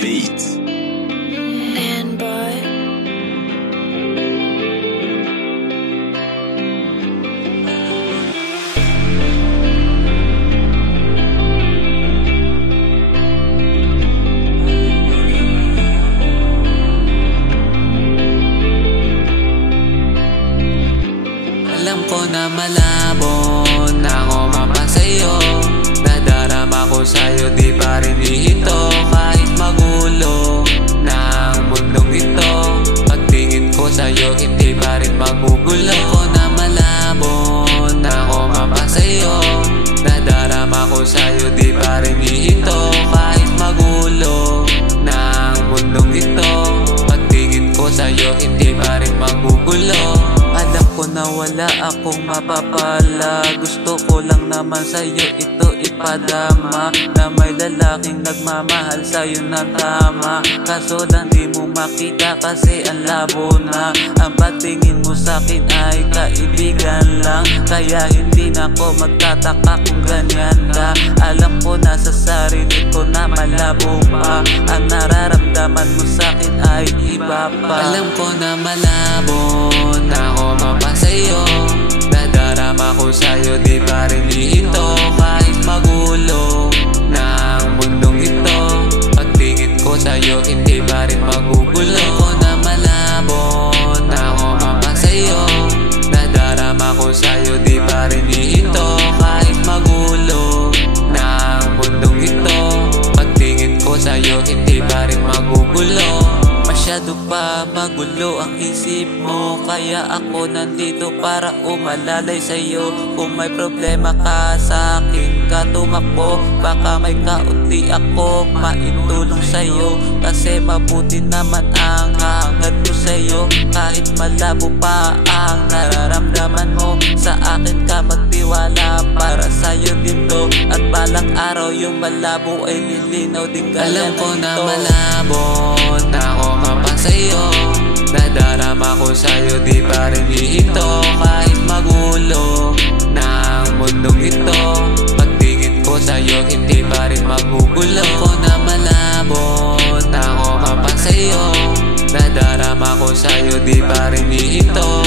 Beats. And boy, alam ko na malabo na ako mapasayo. Nadarama ko sa'yo, di pa rin ito. Kahit magulo na ang mundong ito, pagtingin ko sa'yo, hindi pa rin magugulo. Alam ko na malabo na ako mapasayo. Nadarama ko sa'yo, di pa rin ito. Kahit magulo na ang mundong ito, pagtingin ko sa'yo, hindi pa rin magugulo. Alam ko na wala akong mapapala. Gusto ko lang naman sa'yo ito ipadama, na may lalaking nagmamahal sa'yo na tama. Kaso lang di mo makita kasi ang labo na. Ang patingin mo sa'kin ay kaibigan lang, kaya hindi na ako magtataka kung ganyan ka. Alam ko na sa sarili ko na malabo pa. Ang nararamdaman mo sa'kin ay iba pa. Alam ko na malabo na ako mapasayo. Nadarama ko sa'yo, di pa rin ito. Kahit magulo na ang mundong ito, pagtingin ko sa'yo, hindi pa rin magugulo. Alam ko na malabo na ako mapasayo. Nadarama ko sa'yo, di pa rin ito. Kahit magulo na ang mundong ito, pagtingin ko sa'yo, hindi pa rin magugulo. Masyado pa magulo ang isip mo, kaya ako nandito para umalalay sa'yo. Kung may problema ka sa'kin ka tumakbo, baka may kaunti ako maitulong sa'yo. Kasi mabuti naman ang hangad ko sa'yo. Kahit malabo pa ang nararamdaman mo, sa akin ka magtiwala, para sa'yo dito. At balang araw yung malabo ay lilinaw din gaya. Alam ko na malabo na ako mapasayo. Nadarama ko sa'yo, di pa rin ito. Kahit magulo na ang mundong ito, pagtingin ko sa'yo, hindi pa rin magugulo. Alam ko na malabo na ako mapasayo. Nadarama ko sa'yo, di pa rin ito.